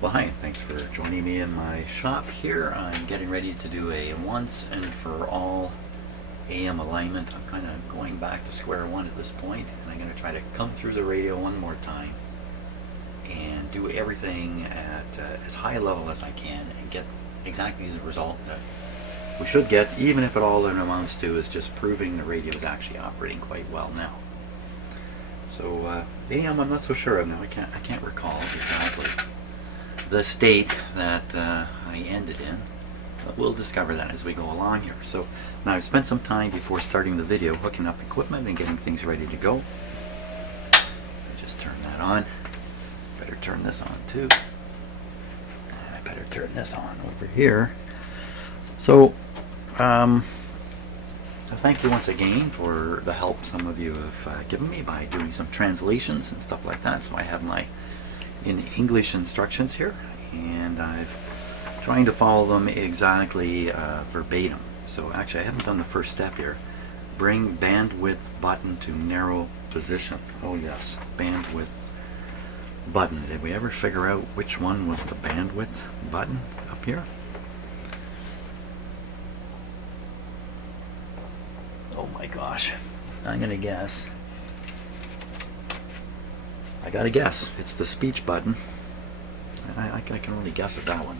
Well, hi, thanks for joining me in my shop here. I'm getting ready to do a once and for all AM alignment. I'm kind of going back to square one at this point, and I'm going to try to come through the radio one more time and do everything at as high a level as I can and get exactly the result that we should get, even if it all it amounts to is just proving the radio is actually operating quite well now. So AM, I'm not so sure of now. I can't recall exactly the state that I ended in, but we'll discover that as we go along here. So now I've spent some time before starting the video hooking up equipment and getting things ready to go. Just turn that on. Better turn this on too. And I better turn this on over here. So thank you once again for the help some of you have given me by doing some translations and stuff like that. So I have my in English instructions here, and I'm trying to follow them exactly verbatim. So actually I haven't done the first step here. Bring bandwidth button to narrow position. Oh yes, bandwidth button. Did we ever figure out which one was the bandwidth button up here? Oh my gosh, I'm gonna guess. I gotta guess. It's the speech button. I can only guess at that one.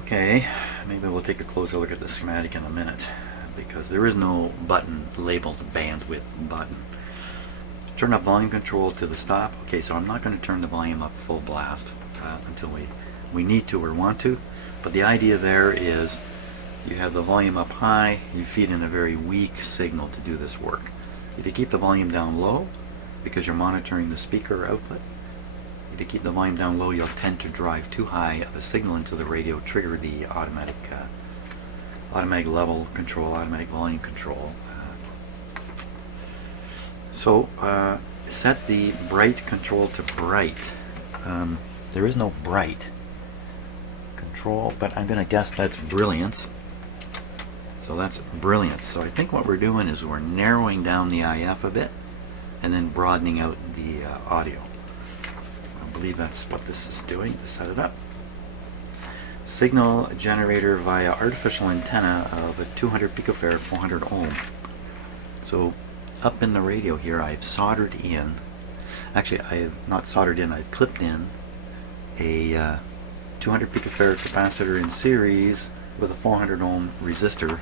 Okay, maybe we'll take a closer look at the schematic in a minute, because there is no button labeled bandwidth button. Turn up volume control to the stop. Okay, so I'm not going to turn the volume up full blast until we need to or want to, but the idea there is you have the volume up high, you feed in a very weak signal to do this work. If you keep the volume down low, because you're monitoring the speaker output, if you keep the volume down low, you'll tend to drive too high of a signal into the radio, trigger the automatic level control, automatic volume control. So set the bright control to bright. There is no bright control, but I'm going to guess that's brilliance. So that's brilliance. So I think what we're doing is we're narrowing down the IF a bit and then broadening out the audio. I believe that's what this is doing to set it up. Signal generator via artificial antenna of a 200 picofarad 400 ohm. So up in the radio here I've soldered in, actually I have not soldered in, I've clipped in a 200 picofarad capacitor in series with a 400 ohm resistor,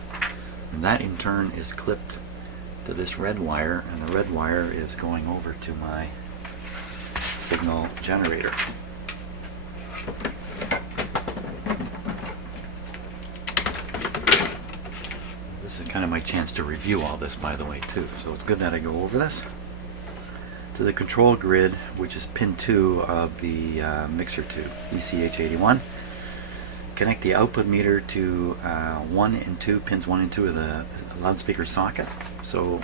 and that in turn is clipped to this red wire, and the red wire is going over to my signal generator. This is kind of my chance to review all this, by the way, too, so it's good that I go over this. To the control grid, which is pin 2 of the mixer tube, ECH81. Connect the output meter to 1 and 2, pins 1 and 2 of the loudspeaker socket. So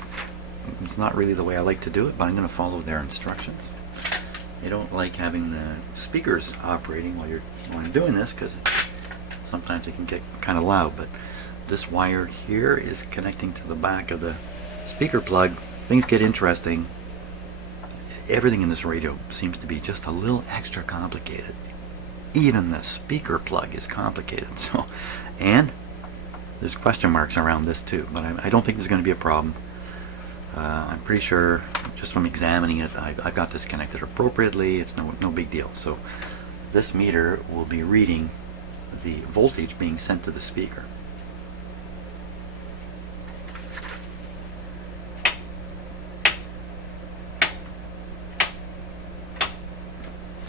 it's not really the way I like to do it, but I'm going to follow their instructions. I don't like having the speakers operating while I'm doing this, because sometimes it can get kind of loud, but this wire here is connecting to the back of the speaker plug. Things get interesting. Everything in this radio seems to be just a little extra complicated. Even the speaker plug is complicated. So, and there's question marks around this too, but I don't think there's going to be a problem. I'm pretty sure, just from examining it, I've got this connected appropriately. It's no big deal. So this meter will be reading the voltage being sent to the speaker.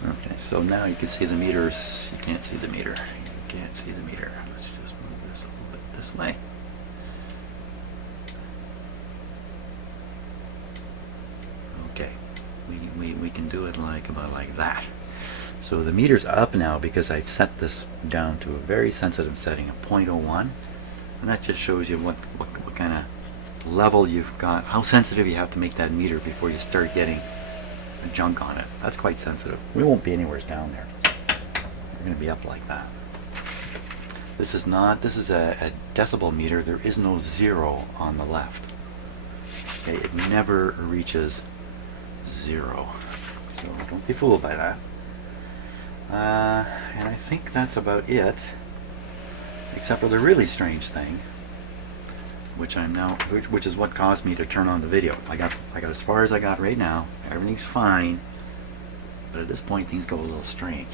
Okay, so now you can see the meters. You can't see the meter. You can't see the meter. Let's just move this a little bit this way. Okay, we can do it about like that. So the meter's up now because I've set this down to a very sensitive setting of 0.01, and that just shows you what kind of level you've got, how sensitive you have to make that meter before you start getting junk on it. That's quite sensitive. We won't be anywhere down there. We're going to be up like that. This is a decibel meter. There is no 0 on the left. Okay, it never reaches 0. So don't be fooled by that. And I think that's about it, except for the really strange thing, which is what caused me to turn on the video. I got as far as I got right now. Everything's fine, but at this point things go a little strange.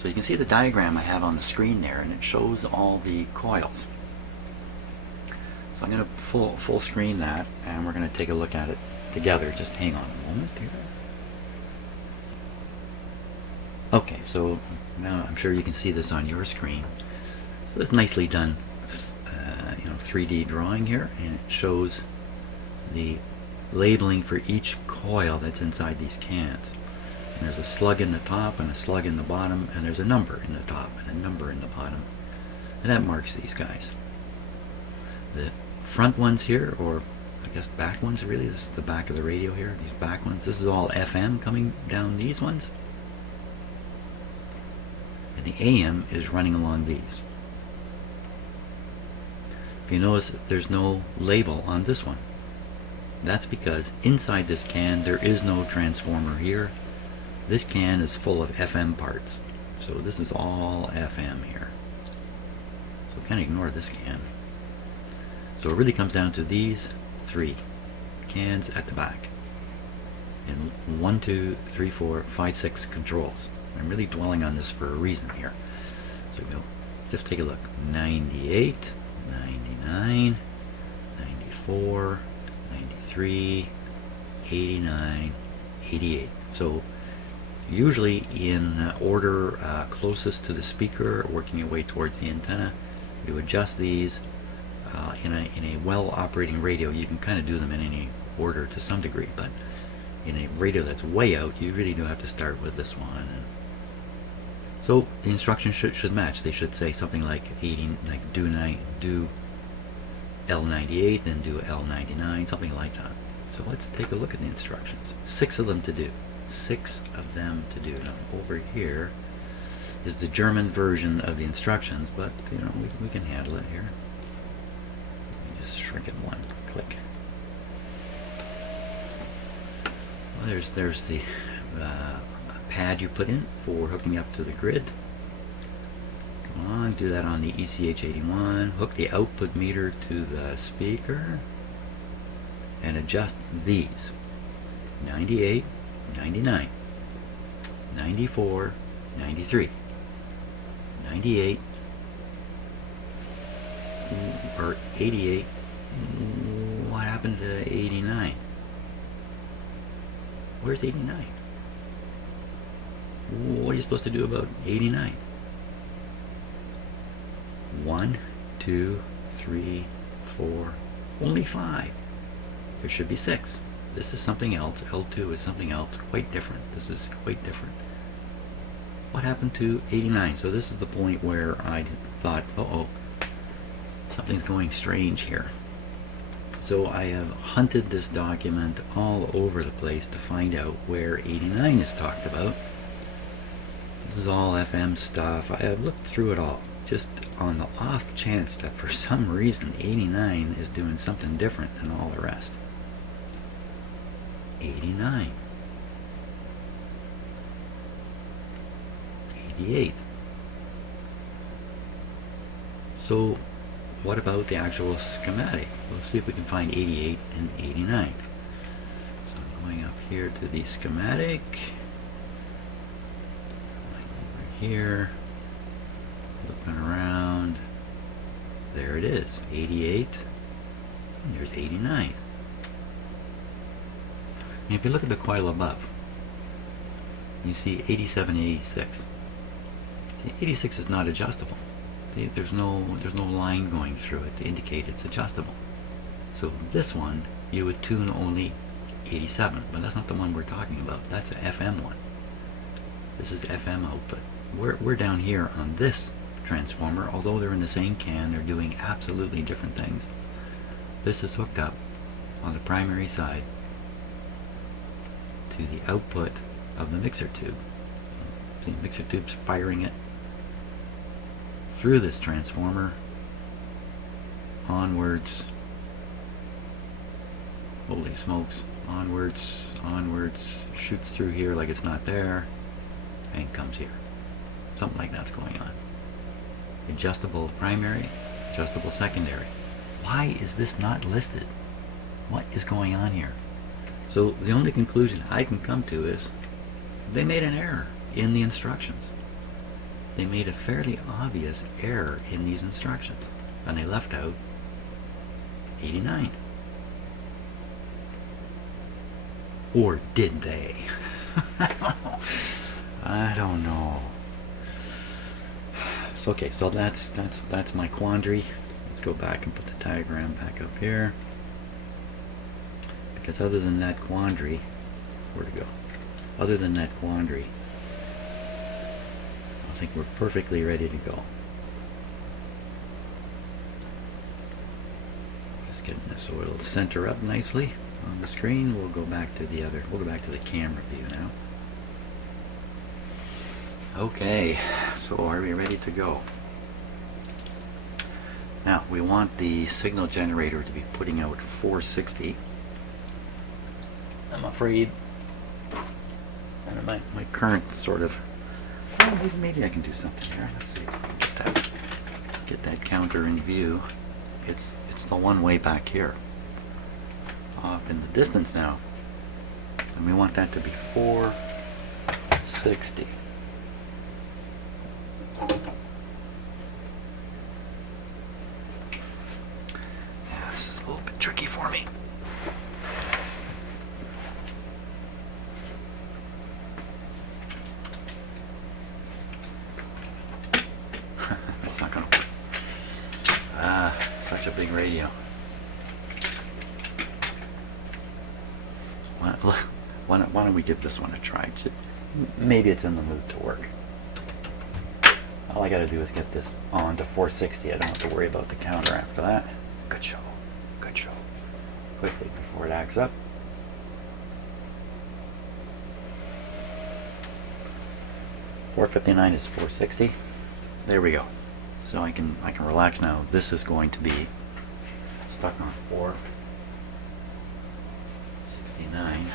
So you can see the diagram I have on the screen there, and it shows all the coils. So I'm going to full screen that, and we're going to take a look at it together. Just hang on a moment here. Okay, so now I'm sure you can see this on your screen. So it's nicely done, 3D drawing here, and it shows the labeling for each coil that's inside these cans. And there's a slug in the top and a slug in the bottom, and there's a number in the top and a number in the bottom, and that marks these guys. The front ones here, or I guess back ones really, this is the back of the radio here, these back ones, this is all FM coming down these ones, and the AM is running along these. If you notice, there's no label on this one. That's because inside this can there is no transformer here. This can is full of FM parts. So this is all FM here. So kind of ignore this can. So it really comes down to these 3 cans at the back. And 1, 2, 3, 4, 5, 6 controls. I'm really dwelling on this for a reason here. So go, just take a look. 98, 99, 94, 93, 89, 88. So usually in order closest to the speaker, working your way towards the antenna. You adjust these in a well operating radio. You can kind of do them in any order to some degree, but in a radio that's way out, you really do have to start with this one. So the instructions should match. They should say something like 80, like do L98, then do L99, something like that. So let's take a look at the instructions. 6 of them to do. 6 of them to do. Now over here is the German version of the instructions, but we can handle it here. Let me just shrink it 1 click. Well, there's the pad you put in for hooking up to the grid. Come on, do that on the ECH81. Hook the output meter to the speaker and adjust these. 98, 99, 94, 93, 98, or 88. What happened to 89? Where's 89? What are you supposed to do about 89? 1, 2, 3, 4, only 5. There should be 6. This is something else. L2 is something else, quite different. This is quite different. What happened to 89? So this is the point where I thought, uh-oh, something's going strange here. So I have hunted this document all over the place to find out where 89 is talked about. This is all FM stuff. I have looked through it all, just on the off chance that for some reason 89 is doing something different than all the rest. 89, 88. So what about the actual schematic? Let's see if we can find 88 and 89. So I'm going up here to the schematic. Over here, looking around. There it is, 88. And there's 89. And if you look at the coil above, you see 87 and 86. See, 86 is not adjustable. There's no line going through it to indicate it's adjustable. So this one, you would tune only 87, but that's not the one we're talking about. That's an FM one. This is FM output. We're down here on this transformer. Although they're in the same can, they're doing absolutely different things. This is hooked up on the primary side to the output of the mixer tube. See, the mixer tube's firing it through this transformer onwards. Holy smokes, onwards, shoots through here like it's not there, and comes here. Something like that's going on. Adjustable primary, adjustable secondary. Why is this not listed? What is going on here? So the only conclusion I can come to is they made an error in the instructions. They made a fairly obvious error in these instructions, and they left out 89. Or did they? I don't know. So, okay, so that's my quandary. Let's go back and put the diagram back up here. Because other than that quandary, where'd it go? Other than that quandary, I think we're perfectly ready to go. Just getting this so it'll center up nicely on the screen. We'll go back to the camera view now. Okay, so are we ready to go? Now we want the signal generator to be putting out 460. I'm afraid my current sort of, well, maybe I can do something here. Let's see if I can get that counter in view. It's the one way back here, off in the distance now, and we want that to be 460. Yeah, this is a little bit tricky for me. That's not gonna work. Such a big radio. Why don't we give this one a try? Maybe it's in the mood to work. All I gotta do is get this on to 460. I don't have to worry about the counter after that. Good show. Good show. Quickly before it acts up. $459 is 460. There we go. So I can relax now. This is going to be stuck on 469,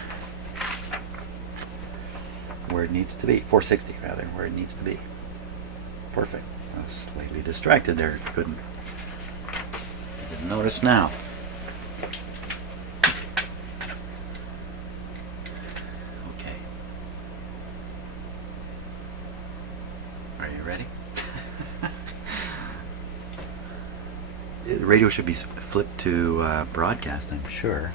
where it needs to be. 460 rather, where it needs to be. Perfect. I was slightly distracted there. If you didn't notice now. Okay. Are you ready? The radio should be flipped to broadcast, I'm sure.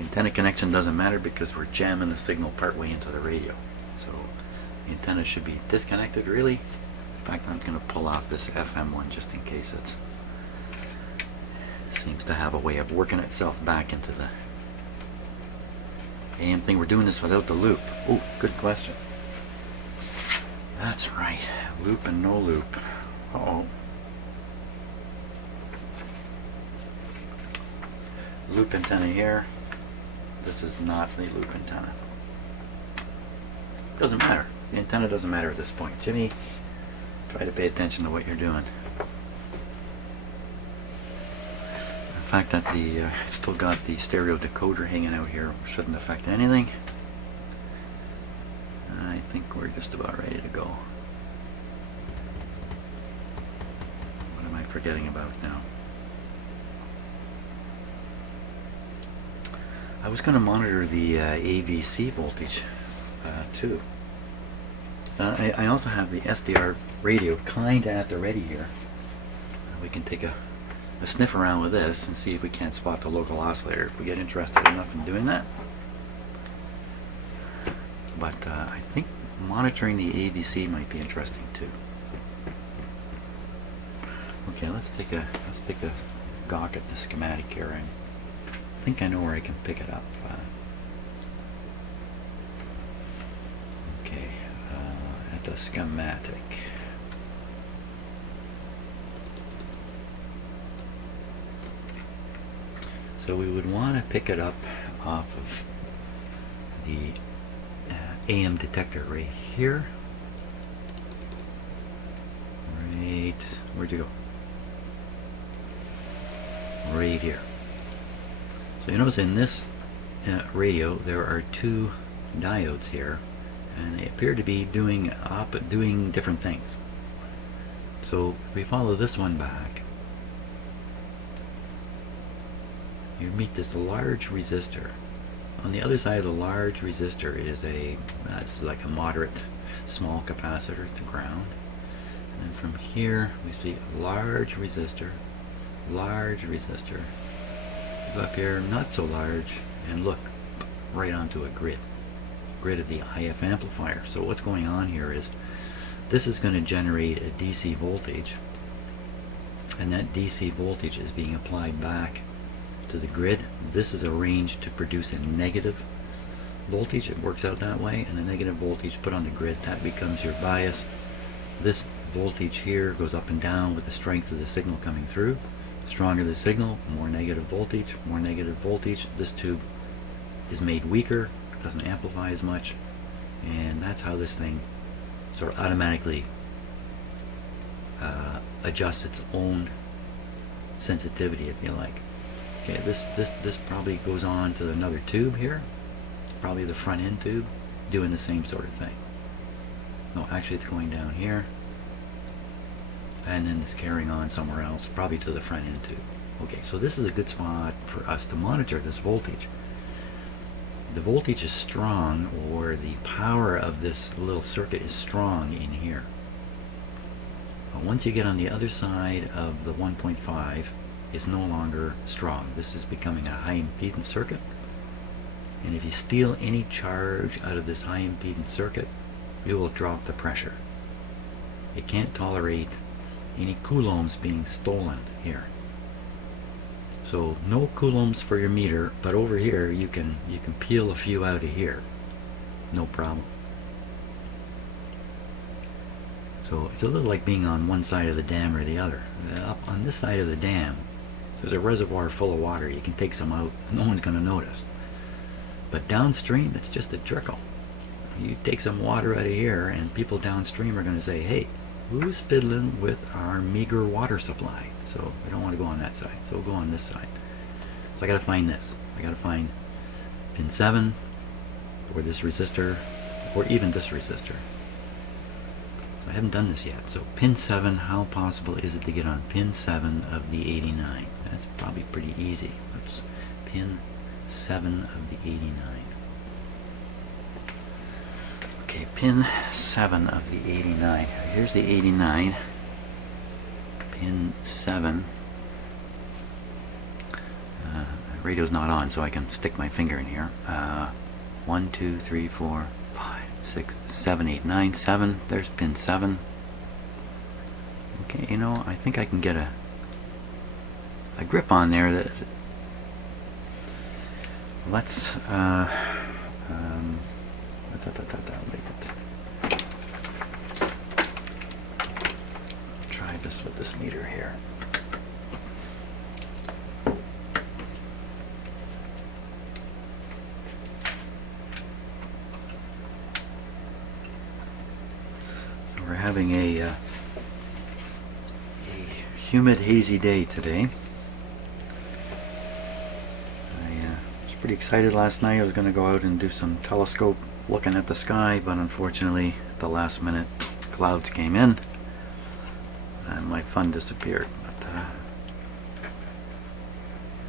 Antenna connection doesn't matter because we're jamming the signal partway into the radio. So the antenna should be disconnected, really. In fact, I'm going to pull off this FM one just in case it seems to have a way of working itself back into the AM thing. We're doing this without the loop. Oh, good question. That's right. Loop and no loop. Uh-oh. Loop antenna here. This is not the loop antenna. Doesn't matter. The antenna doesn't matter at this point. Jimmy, try to pay attention to what you're doing. The fact that I've still got the stereo decoder hanging out here shouldn't affect anything. I think we're just about ready to go. What am I forgetting about now? I was going to monitor the AVC voltage too. I also have the SDR radio kind of at the ready here. We can take a sniff around with this and see if we can't spot the local oscillator if we get interested enough in doing that. But I think monitoring the AVC might be interesting too. Okay, let's take a gawk at the schematic here. I think I know where I can pick it up. Okay, at the schematic. So we would want to pick it up off of the AM detector right here. Right, where'd you go? Right here. So So you notice in this radio there are two diodes here, and they appear to be doing different things. So if we follow this one back, you meet this large resistor. On the other side of the large resistor is that's like a moderate small capacitor to ground. And from here we see a large resistor. Go up here, not so large, and look right onto a grid of the IF amplifier. So what's going on here is this is going to generate a DC voltage, and that DC voltage is being applied back to the grid. This is arranged to produce a negative voltage. It works out that way, and a negative voltage put on the grid, that becomes your bias. This voltage here goes up and down with the strength of the signal coming through. Stronger the signal, more negative voltage, more negative voltage. This tube is made weaker, doesn't amplify as much, and that's how this thing sort of automatically adjusts its own sensitivity, if you like. Okay, this probably goes on to another tube here, probably the front end tube, doing the same sort of thing. No, actually it's going down here, and then it's carrying on somewhere else, probably to the front end tube. Okay, so this is a good spot for us to monitor this voltage. The voltage is strong, or the power of this little circuit is strong in here. But once you get on the other side of the 1.5, it's no longer strong. This is becoming a high impedance circuit, and if you steal any charge out of this high impedance circuit, it will drop the pressure. It can't tolerate any coulombs being stolen here. So no coulombs for your meter, but over here you can peel a few out of here, no problem. So it's a little like being on one side of the dam or the other. Up on this side of the dam, there's a reservoir full of water. You can take some out, no one's going to notice. But downstream, it's just a trickle. You take some water out of here, and people downstream are going to say, hey, who's fiddling with our meager water supply? So I don't want to go on that side, so we'll go on this side. So I got to find this. I got to find pin 7, or this resistor, or even this resistor. So I haven't done this yet. So pin 7, how possible is it to get on pin 7 of the 89? That's probably pretty easy. Oops. Pin 7 of the 89. Okay, pin 7 of the 89. Here's the 89. Pin 7. Radio's not on, so I can stick my finger in here. 1, 2, 3, 4, 5, 6, 7, 8, 9, 7. There's pin 7. Okay, you know, I think I can get a grip on there. That let's try this with this meter here. We're having a humid, hazy day today. I was pretty excited last night. I was going to go out and do some telescope looking at the sky, but unfortunately at the last minute clouds came in and my fun disappeared. But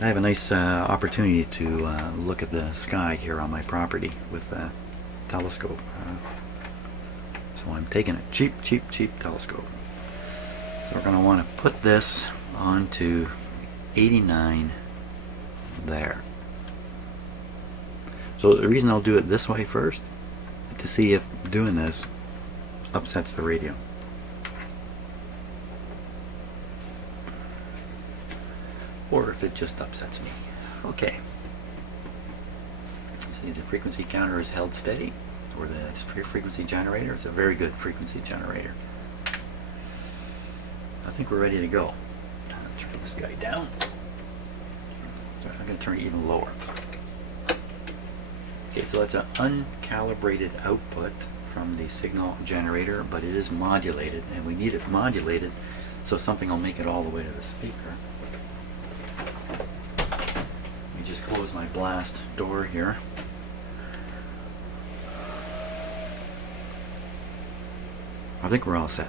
I have a nice opportunity to look at the sky here on my property with a telescope. So I'm taking a cheap telescope. So we're going to want to put this onto 89 there. So the reason I'll do it this way first, to see if doing this upsets the radio. Or if it just upsets me. Okay. See, the frequency counter is held steady, or the frequency generator. It's a very good frequency generator. I think we're ready to go. Turn this guy down. So I'm going to turn it even lower. Okay, so it's an uncalibrated output from the signal generator, but it is modulated, and we need it modulated so something will make it all the way to the speaker. We just close my blast door here. I think we're all set.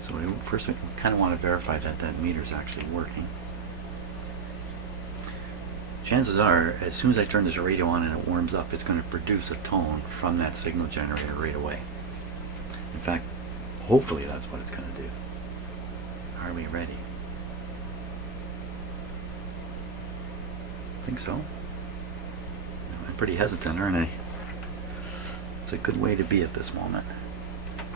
So first we kind of want to verify that that meter is actually working. Chances are, as soon as I turn this radio on and it warms up, it's going to produce a tone from that signal generator right away. In fact, hopefully that's what it's going to do. Are we ready? I think so. I'm pretty hesitant, aren't I? It's a good way to be at this moment. Make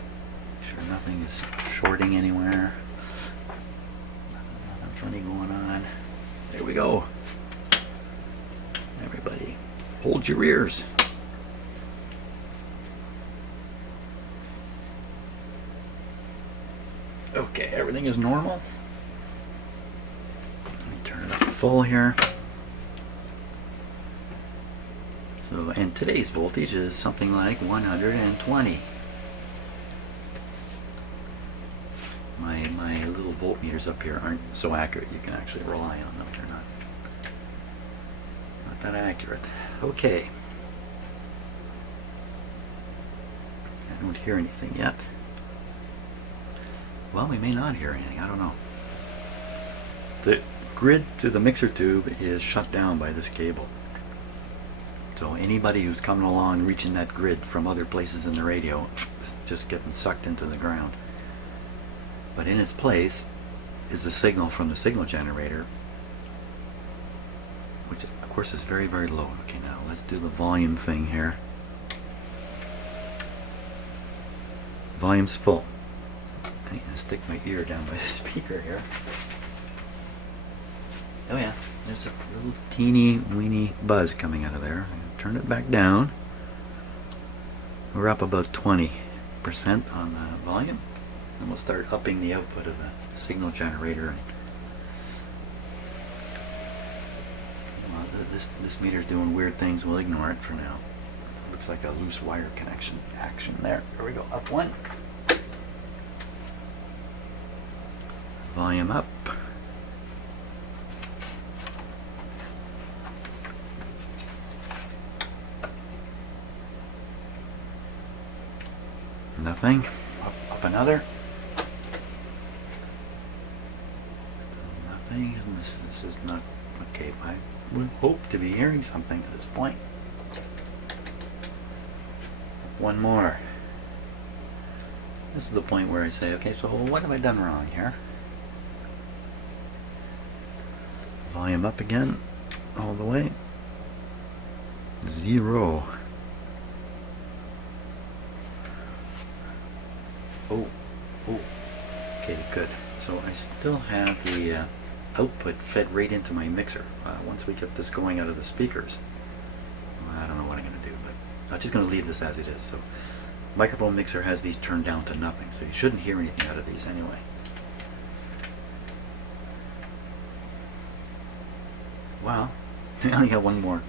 sure nothing is shorting anywhere. Nothing funny going on. There we go. Everybody, hold your ears. Okay, everything is normal. Let me turn it up full here. So, and today's voltage is something like 120. My little voltmeters up here aren't so accurate. You can actually rely on them. They're not that accurate. Okay. I don't hear anything yet. Well, we may not hear anything. I don't know. The grid to the mixer tube is shut down by this cable. So anybody who's coming along reaching that grid from other places in the radio just getting sucked into the ground. But in its place is the signal from the signal generator, which of course is very, very low. Okay, now let's do the volume thing here. Volume's full. I'm going to stick my ear down by the speaker here. Oh yeah, there's a little teeny weeny buzz coming out of there. Turn it back down. We're up about 20% on the volume. And we'll start upping the output of the signal generator. Well, this meter's doing weird things. We'll ignore it for now. Looks like a loose wire connection action there. There we go. Up one. Volume up. Nothing. Up another. Still nothing. This is not okay. I would hope to be hearing something at this point. One more. This is the point where I say, okay, so what have I done wrong here? Volume up again, all the way. 0. Oh, okay, good. So I still have the output fed right into my mixer. Once we get this going out of the speakers, I don't know what I'm going to do, but I'm just going to leave this as it is. So microphone mixer has these turned down to nothing, so you shouldn't hear anything out of these anyway. Well, I only got one more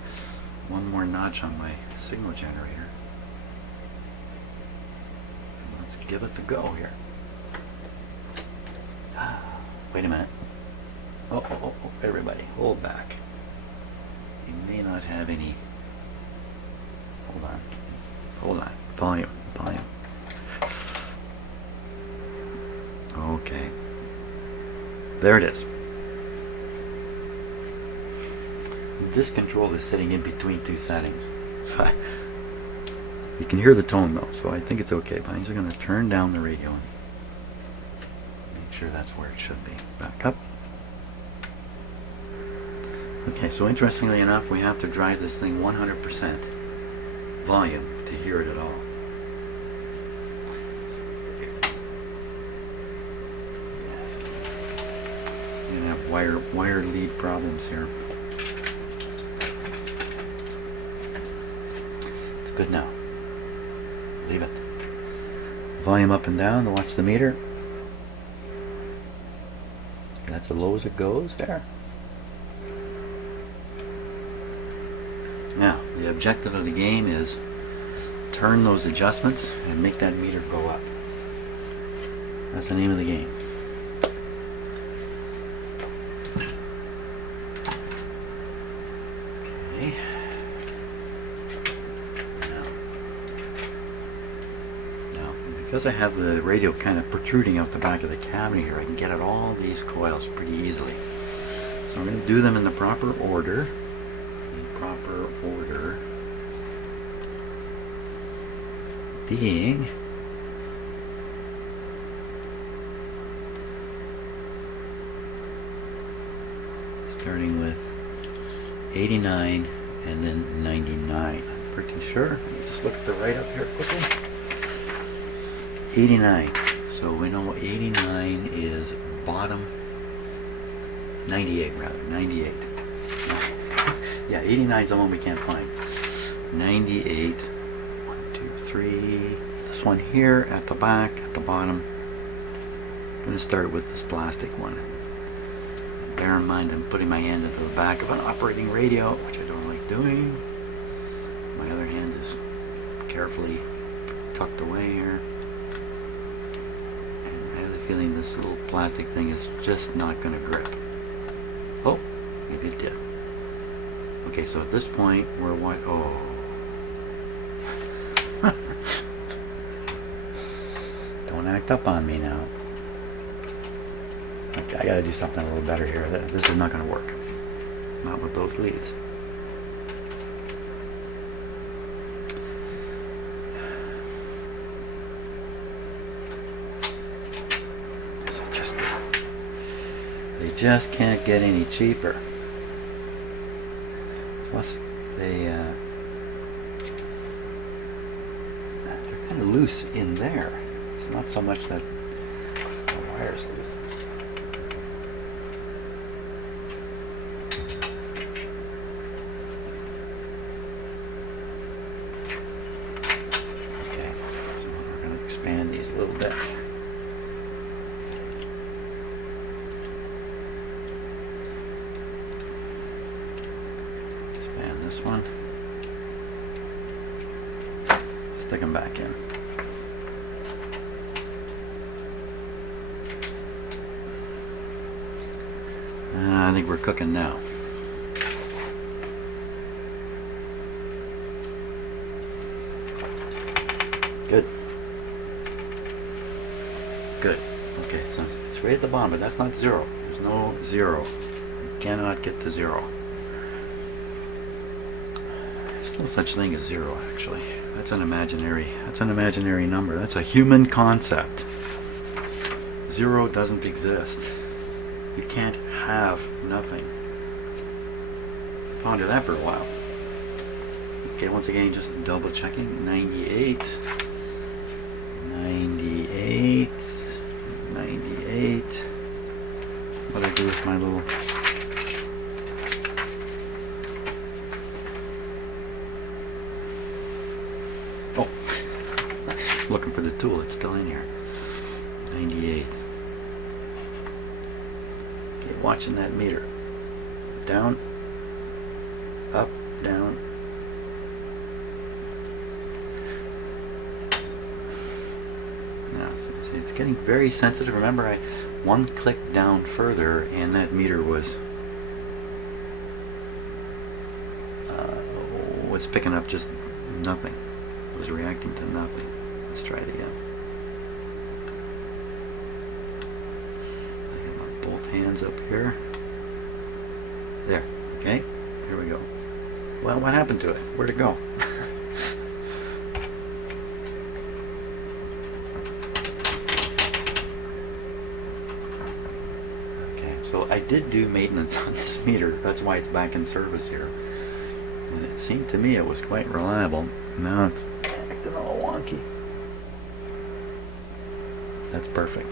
notch on my signal generator. Let's give it the go here. Wait a minute. Oh, everybody, hold back. You may not have any. Hold on. Volume. Okay. There it is. This control is sitting in between two settings. So you can hear the tone though, so I think it's okay. But I'm just going to turn down the radio and make sure that's where it should be. Back up. Okay, so interestingly enough, we have to drive this thing 100% volume to hear it at all. We're going to have wire lead problems here. It's good now. Leave it. Volume up and down to watch the meter. That's as low as it goes there. Now, the objective of the game is turn those adjustments and make that meter go up. That's the name of the game. because I have the radio kind of protruding out the back of the cabinet here, I can get at all these coils pretty easily. So I'm going to do them in the proper order. Being starting with 89 and then 99. I'm pretty sure. Let me just look at the write up here quickly. 89. So we know 89 is bottom. 98 rather. 98. Yeah, 89 is the one we can't find. 98. 1, 2, 3. This one here at the back, at the bottom. I'm going to start with this plastic one. Bear in mind I'm putting my hand into the back of an operating radio, which I don't like doing. My other hand is carefully tucked away here. And I have the feeling this little plastic thing is just not going to grip. Oh, maybe it did. Okay, so at this point we're what? Oh. Don't act up on me now. Okay, I gotta do something a little better here. This is not gonna work. Not with those leads. So they just can't get any cheaper. Plus, they're kind of loose in there. It's not so much that the wire's loose. Okay, so we're going to expand these a little bit. Expand this one. Stick them back in. I think we're cooking now. Good. Good. Okay, so it's right at the bottom, but that's not zero. There's no zero. You cannot get to zero. There's no such thing as zero, actually. That's an imaginary number. That's a human concept. Zero doesn't exist. You can't have nothing. Ponder that for a while. Okay, once again, just double checking. 98. 98. 98. What do I do with my little... Oh. Looking for the tool. It's still in here. 98. Watching that meter. Down, up, down. Now, see, it's getting very sensitive. Remember, I one click down further and that meter was picking up just nothing. It was reacting to nothing. Let's try it again. Both hands up here. There. Okay. Here we go. Well, what happened to it? Where'd it go? Okay. So I did do maintenance on this meter. That's why it's back in service here. And it seemed to me it was quite reliable. Now it's acting all wonky. That's perfect.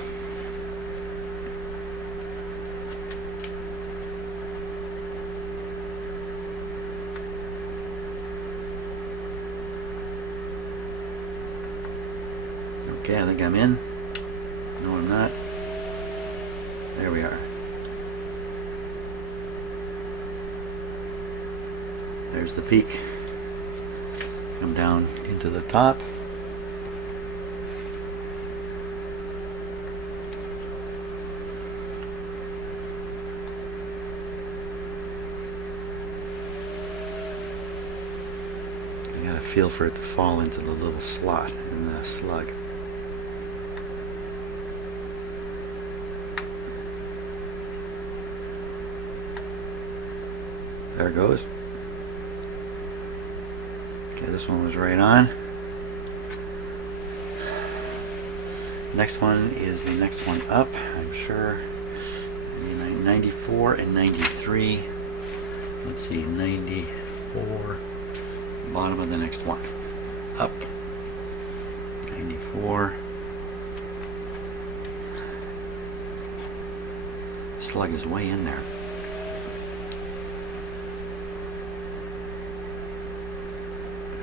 Okay, I think I'm in. No, I'm not. There we are. There's the peak. Come down into the top. I got a feel for it to fall into the little slot in the slug. There it goes. Okay, this one was right on. Next one is the next one up, I'm sure. 94 and 93. Let's see, 94. Bottom of the next one. Up. 94. Slug is way in there.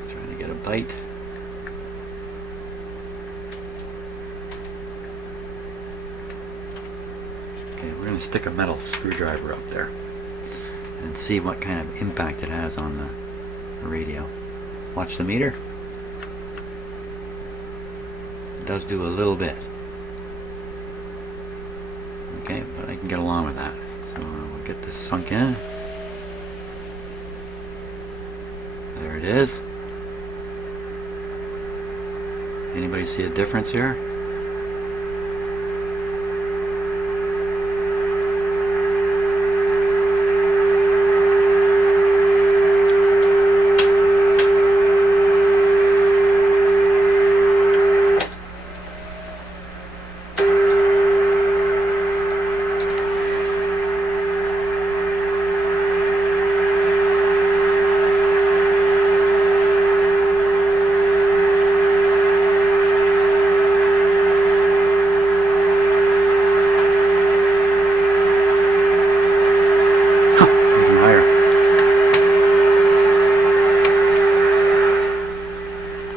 Trying to get a bite. Okay, we're going to stick a metal screwdriver up there and see what kind of impact it has on the radio. Watch the meter. It does do a little bit. Okay, but I can get along with that. So we'll get this sunk in. There it is. Anybody see a difference here?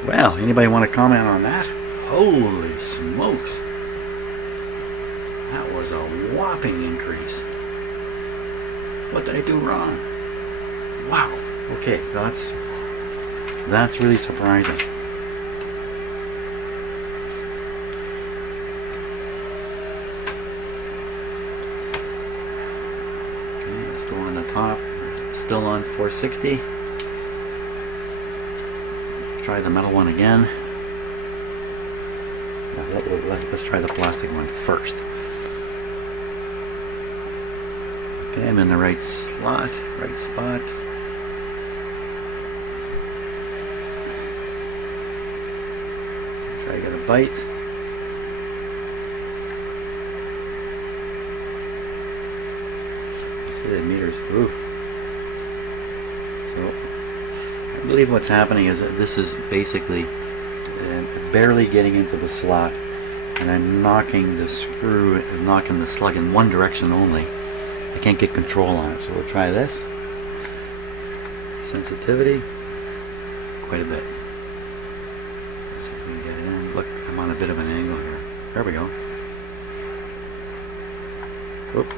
Well, anybody want to comment on that? Holy smokes. That was a whopping increase. What did I do wrong? Wow. Okay, that's really surprising. Okay, let's go on the top. Still on 460. Try the metal one again. Let's try the plastic one first. Okay, I'm in the right slot, right spot. Try to get a bite. See the meters. Ooh. So I believe what's happening is that this is basically barely getting into the slot, and I'm knocking the screw, knocking the slug in one direction only. I can't get control on it, so we'll try this. Sensitivity, quite a bit. See if we can get it in. Look, I'm on a bit of an angle here. There we go. Whoop.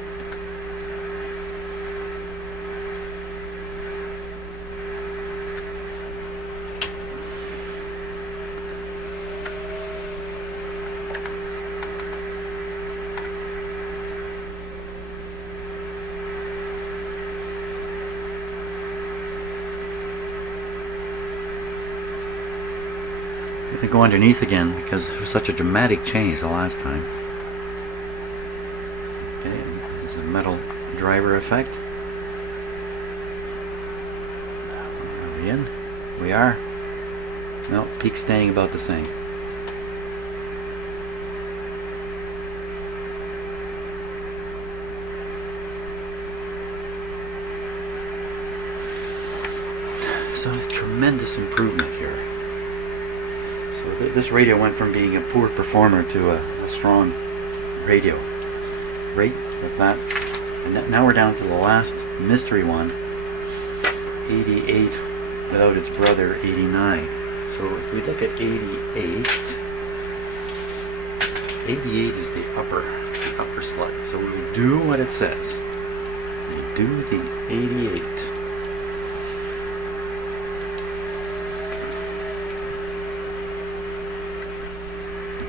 I'm going to go underneath again because it was such a dramatic change the last time. Okay, there's a metal driver effect. Are we in? We are. No, peak staying about the same. So tremendous improvement here. So this radio went from being a poor performer to a strong radio. Right with that. And now we're down to the last mystery one. 88 without its brother 89. So if we look at 88, 88 is the upper slug. So we do what it says. We do the 88.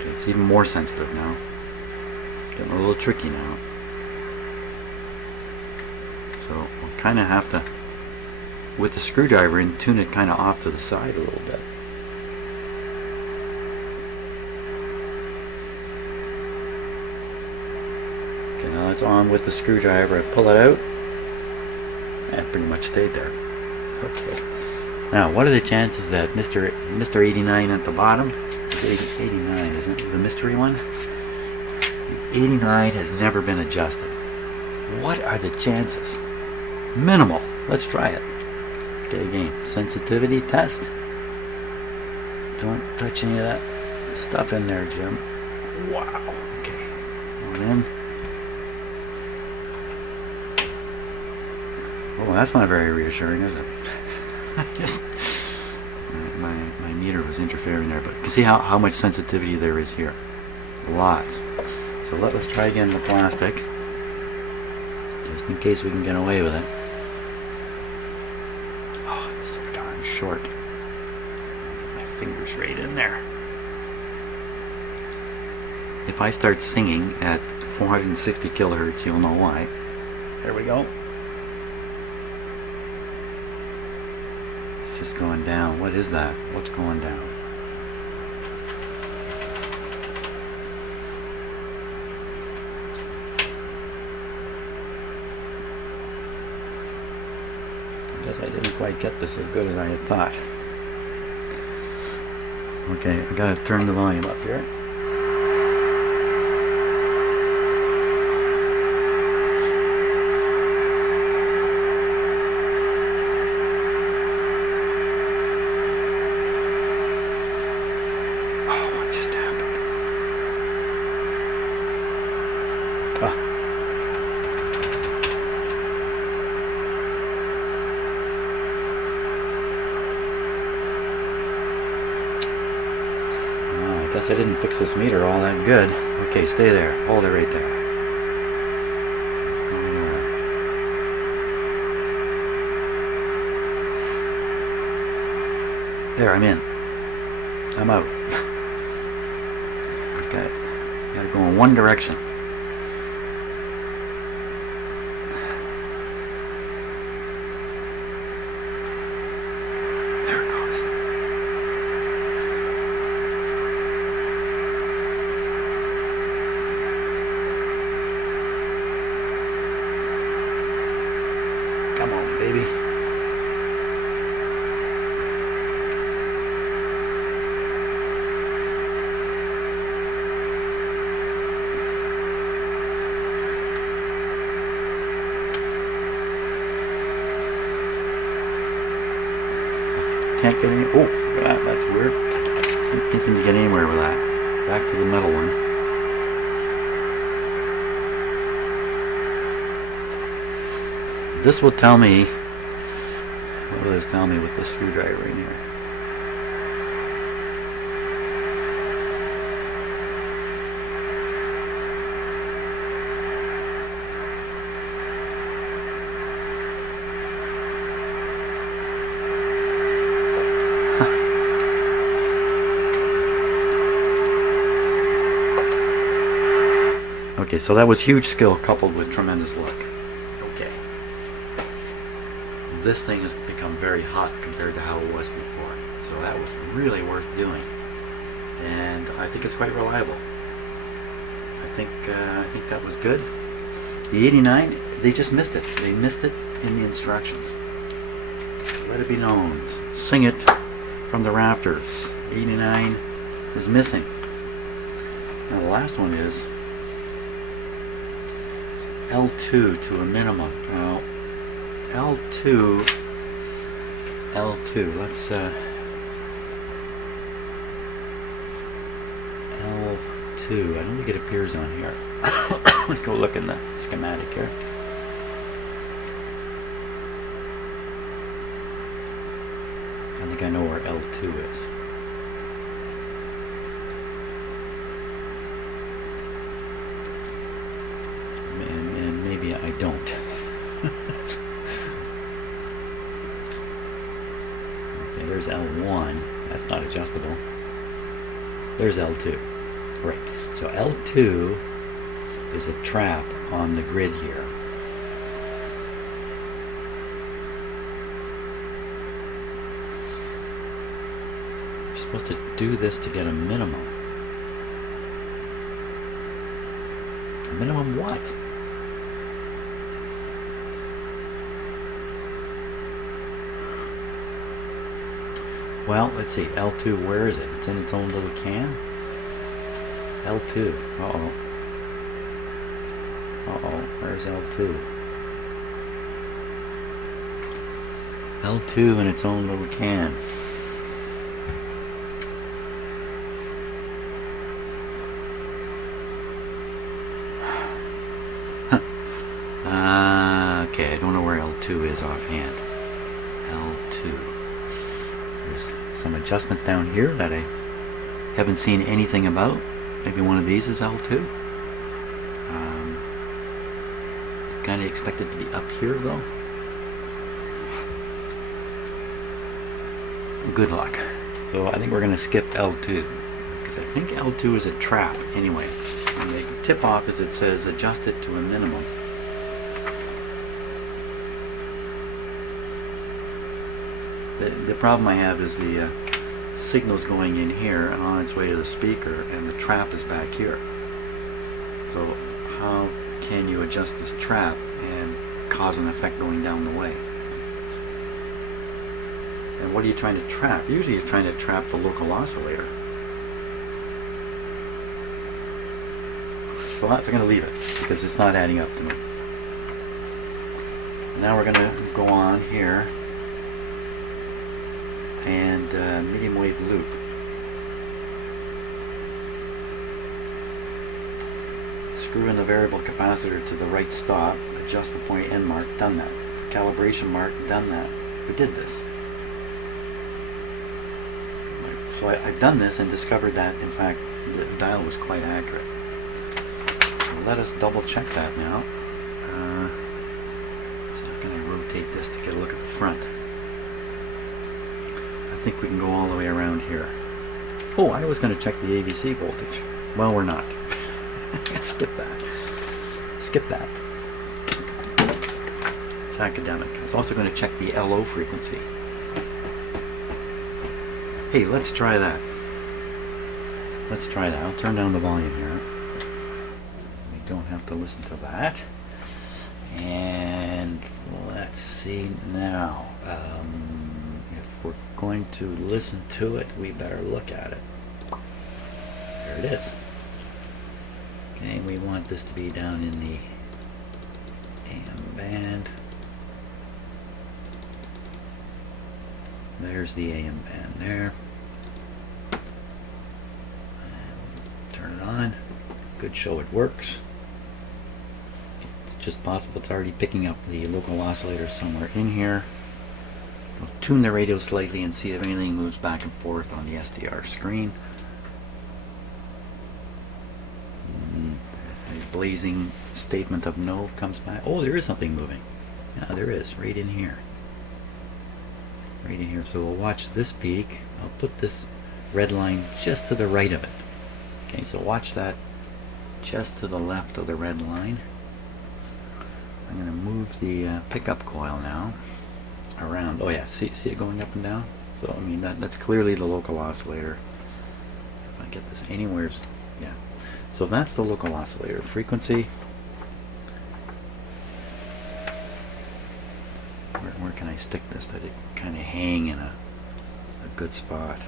It's even more sensitive now. Getting a little tricky now. So we'll kind of have to, with the screwdriver in, tune it kind of off to the side a little bit. Okay, now it's on with the screwdriver. I pull it out It pretty much stayed there. Okay. Now, what are the chances that Mr. 89 at the bottom, it's 89, isn't it? The mystery one? 89 has never been adjusted. What are the chances? Minimal. Let's try it. Okay, again, sensitivity test. Don't touch any of that stuff in there, Jim. Wow. Okay. Going in. Oh, that's not very reassuring, is it? Just my meter was interfering there, but you can see how much sensitivity there is here. Lots. So let's try again the plastic, just in case we can get away with it. Oh, it's so darn short. Get my fingers right in there. If I start singing at 460 kilohertz, you'll know why. There we go. It's just going down. What is that? What's going down? I guess I didn't quite get this as good as I had thought. Okay, I gotta turn the volume up here. I guess I didn't fix this meter all that good. Okay, stay there. Hold it right there. There, I'm in. I'm out. Okay, gotta go in one direction. Come on, baby. Can't get any. Oh, that's weird. Can't seem to get anywhere with that. Back to the metal one. This will tell me, what will this tell me with this screwdriver in here? Okay, so that was huge skill coupled with tremendous luck. Okay. This thing has become very hot compared to how it was before. So that was really worth doing. And I think it's quite reliable. I think that was good. The 89, they just missed it. They missed it in the instructions. Let it be known. Sing it from the rafters. 89 is missing. Now the last one is L2 to a minimum. Now, L2, let's, L2, I don't think it appears on here. Let's go look in the schematic here. I think I know where L2 is. And maybe I don't. Okay, there's L1. That's not adjustable. There's L2. Right. So L2 is a trap on the grid here. You're supposed to do this to get a minimum. A minimum what? Well, let's see. L2, where is it? It's in its own little can. L2. Uh-oh. Uh-oh. Where's L2? L2 in its own little can. Okay, I don't know where L2 is offhand. L2. There's some adjustments down here that I haven't seen anything about. Maybe one of these is L2. Kind of expect it to be up here though. Good luck. So I think we're going to skip L2 because I think L2 is a trap anyway. And the tip off is it says adjust it to a minimum. The problem I have is the signal's going in here and on its way to the speaker, and the trap is back here. So how can you adjust this trap and cause an effect going down the way? And what are you trying to trap? Usually you're trying to trap the local oscillator. So I'm going to leave it because it's not adding up to me. Now we're going to go on here and medium wave loop. Screw in the variable capacitor to the right stop, adjust the point end mark, done that. For calibration mark, done that. We did this. So I've done this and discovered that in fact the dial was quite accurate. So let us double check that now. So I'm going to rotate this to get a look at the front. I think we can go all the way around here. Oh, I was going to check the AVC voltage. Well, we're not. Skip that. Skip that. It's academic. I was also going to check the LO frequency. Hey, let's try that. Let's try that. I'll turn down the volume here. We don't have to listen to that. And let's see now. If we're going to listen to it, we better look at it. There it is. Okay, we want this to be down in the AM band. There's the AM band there. And turn it on. Good show it works. It's just possible it's already picking up the local oscillator somewhere in here. We'll tune the radio slightly and see if anything moves back and forth on the SDR screen. A blazing statement of no comes back. Oh, there is something moving. Yeah, there is, right in here. Right in here. So we'll watch this peak. I'll put this red line just to the right of it. Okay, so watch that just to the left of the red line. I'm going to move the pickup coil now around. Oh yeah, see it going up and down? So I mean that's clearly the local oscillator. If I get this anywhere, yeah. So that's the local oscillator frequency. Where can I stick this that it kind of hang in a good spot?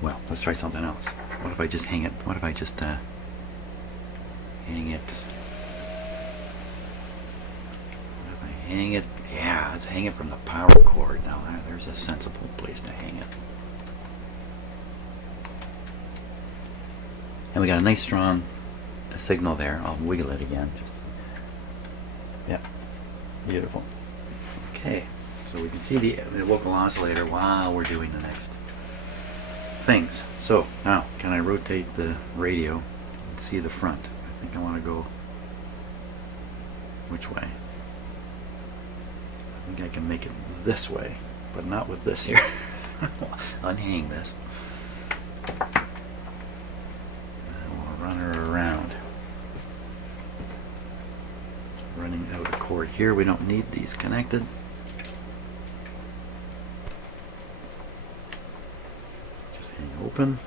Well, let's try something else. What if I just hang it? What if I just hang it? What if I hang it? Yeah, let's hang it from the power cord. Now there's a sensible place to hang it. And we got a nice strong signal there. I'll wiggle it again. Yep, beautiful. Okay, so we can see the local oscillator while we're doing the next things. So now, can I rotate the radio and see the front? I think I want to go which way? think I can make it this way, but not with this here. Unhang this. And we'll run her around. Running out a cord here. We don't need these connected. Just hang open.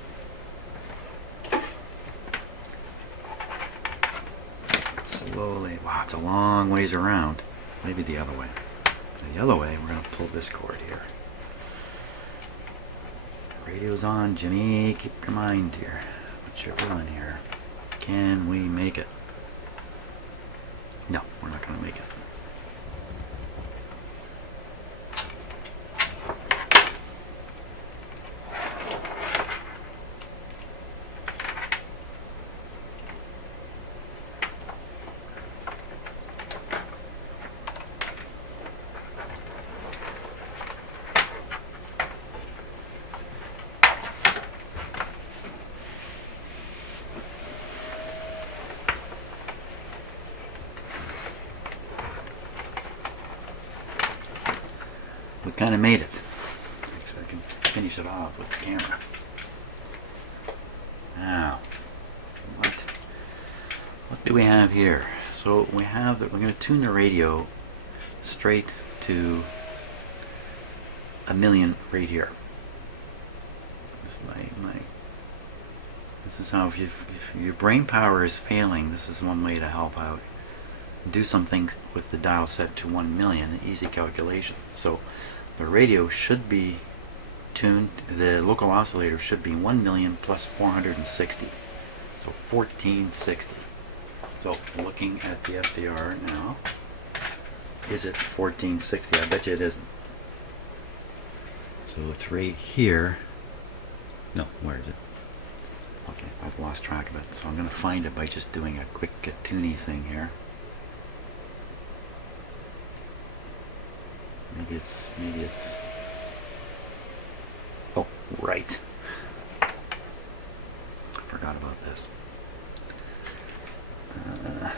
Slowly. Wow, it's a long ways around. Maybe the other way. The other way, we're going to pull this cord here. Radio's on, Jimmy. Keep your mind here. What you're doing here. Can we make it? No, we're not going to make it. We kind of made it. So I can finish it off with the camera. Now, what do we have here? So we have that we're going to tune the radio straight to 1,000,000 right here. This is this is how if your brain power is failing, this is one way to help out. Do some things with the dial set to 1,000,000, easy calculation. So the radio should be tuned, the local oscillator should be 1,000,000 plus 460. So 1460. So looking at the FDR now, is it 1460? I bet you it isn't. So it's right here. No, where is it? Okay, I've lost track of it. So I'm going to find it by just doing a quick tuny thing here. Maybe it's, oh, right. I forgot about this. I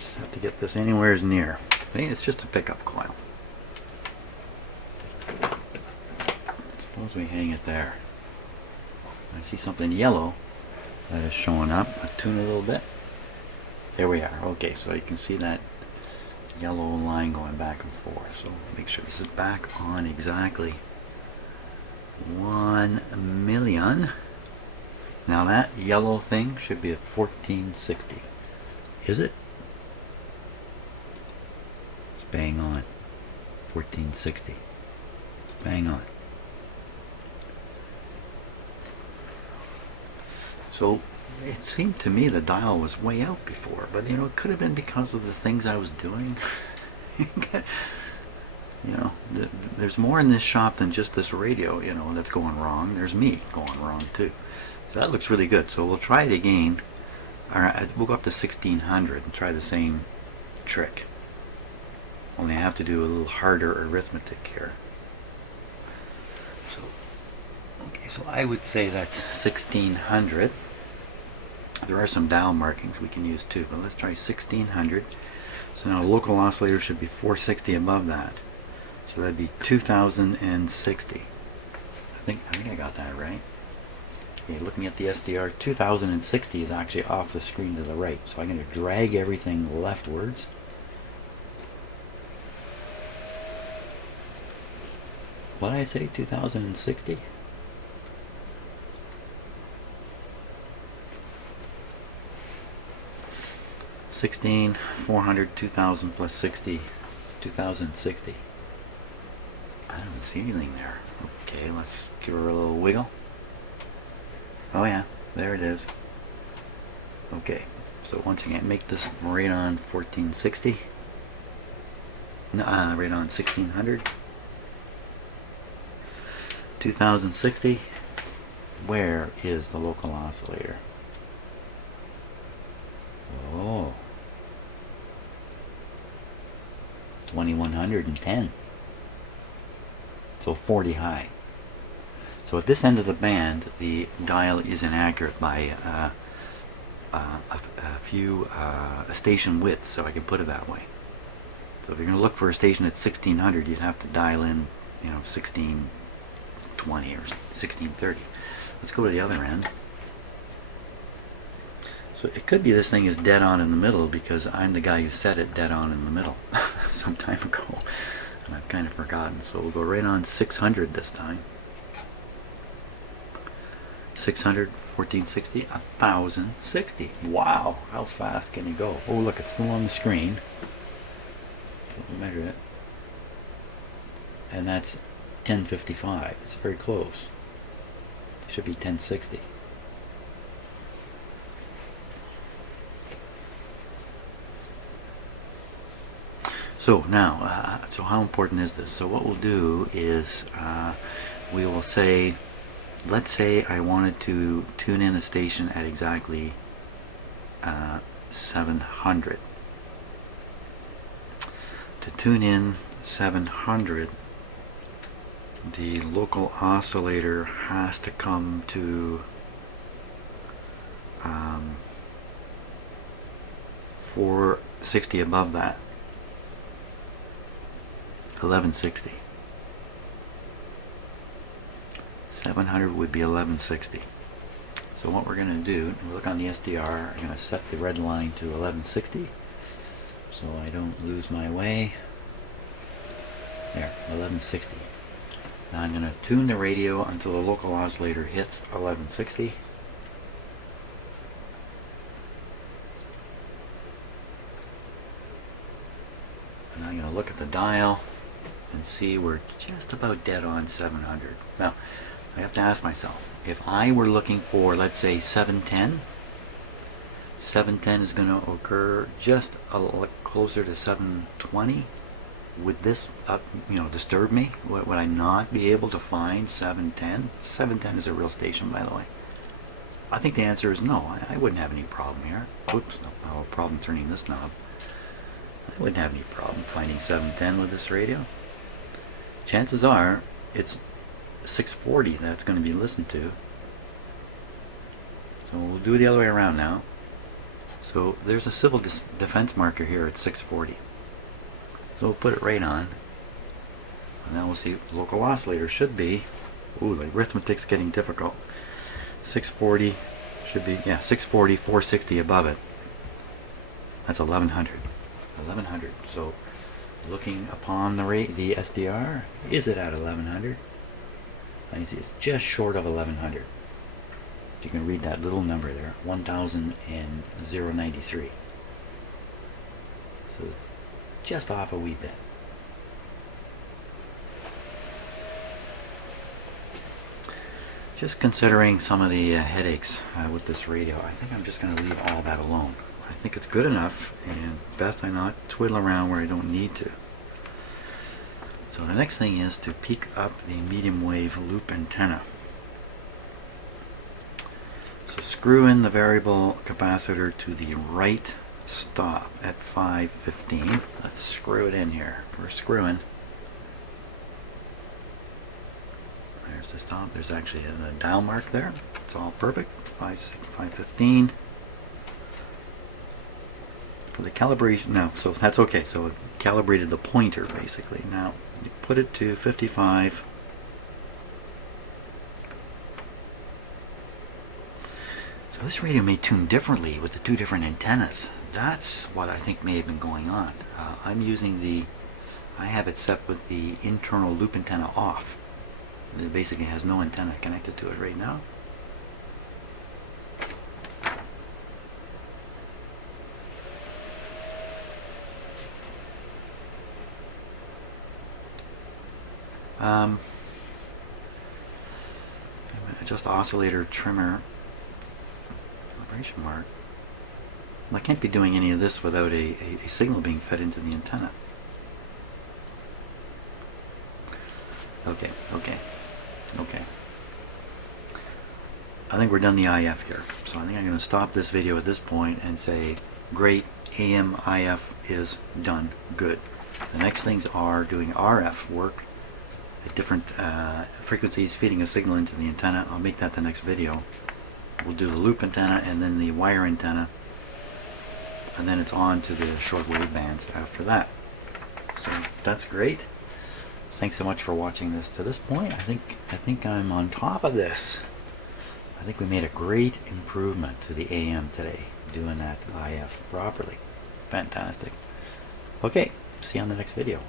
just have to get this anywhere near. I think it's just a pickup coil. Suppose we hang it there. I see something yellow that is showing up. I'll tune it a little bit. There we are. Okay, so you can see that yellow line going back and forth. So make sure this is back on exactly 1,000,000. Now that yellow thing should be at 1460. Is it? It's bang on. 1460. Bang on. So it seemed to me the dial was way out before, but you know, it could have been because of the things I was doing. You know, there's more in this shop than just this radio, you know, that's going wrong. There's me going wrong too. So that looks really good. So we'll try it again. Alright, we'll go up to 1600 and try the same trick. Only I have to do a little harder arithmetic here. So, okay, so I would say that's 1600. There are some dial markings we can use too, but let's try 1600. So now local oscillator should be 460 above that. So that'd be 2060. I think I got that right. Okay, looking at the SDR, 2060 is actually off the screen to the right. So I'm going to drag everything leftwards. What did I say? 2060? $16, 400, 2000 plus 60, 2060. I don't see anything there. Okay, let's give her a little wiggle. Oh yeah, there it is. Okay, so once again, make this right on 1460. No, right on 1600. 2060. Where is the local oscillator? Oh. 2110. So 40 high. So at this end of the band, the dial is inaccurate by a station width, so I can put it that way. So if you're going to look for a station at 1600, you'd have to dial in, 1620 or 1630. Let's go to the other end. So it could be this thing is dead on in the middle because I'm the guy who set it dead on in the middle some time ago, and I've kind of forgotten. So we'll go right on 600 this time. 600, 1460, 1060. Wow, how fast can you go? Oh, look, it's still on the screen. We'll measure it. And that's 1055. It's very close. It should be 1060. So now, so how important is this? So what we'll do is we will say, let's say I wanted to tune in a station at exactly 700. To tune in 700, the local oscillator has to come to 460 above that. 1160. 700 would be 1160. So what we're going to do, look on the SDR, I'm going to set the red line to 1160 so I don't lose my way. There, 1160. Now I'm going to tune the radio until the local oscillator hits 1160. And I'm going to look at the dial and see we're just about dead on 700. Now, I have to ask myself, if I were looking for, let's say, 710, 710 is going to occur just a little closer to 720. Would this, disturb me? Would I not be able to find 710? 710 is a real station, by the way. I think the answer is no. I wouldn't have any problem here. Oops, no problem turning this knob. I wouldn't have any problem finding 710 with this radio. Chances are it's 640 that's going to be listened to. So we'll do it the other way around now. So there's a civil defense marker here at 640. So we'll put it right on. And now we'll see local oscillator should be, ooh, the arithmetic's getting difficult. 640 should be, 640, 460 above it. That's 1100. 1100. So looking upon the SDR, is it at 1100? And you see it's just short of 1100. You can read that little number there, 1093. So it's just off a wee bit. Just considering some of the headaches with this radio, I think I'm just going to leave all that alone. I think it's good enough, and best I not twiddle around where I don't need to. So the next thing is to peak up the medium wave loop antenna. So screw in the variable capacitor to the right stop at 515. Let's screw it in here. We're screwing. There's the stop. There's actually a dial mark there. It's all perfect. 515. For the calibration, no, so that's okay. So it calibrated the pointer basically. Now you put it to 55. So this radio may tune differently with the two different antennas. That's what I think may have been going on. I'm using I have it set with the internal loop antenna off. It basically has no antenna connected to it right now. Adjust oscillator trimmer calibration mark. Well, I can't be doing any of this without a signal being fed into the antenna. Okay. I think we're done the IF here. So I think I'm going to stop this video at this point and say, great, AM IF is done, good. The next things are doing RF work at different frequencies, feeding a signal into the antenna. I'll make that the next video. we'll do the loop antenna and then the wire antenna, and then it's on to the shortwave bands after that. So that's great. Thanks so much for watching this to this point. I think I'm on top of this. I think we made a great improvement to the AM today, doing that IF properly. Fantastic. Okay, see you on the next video.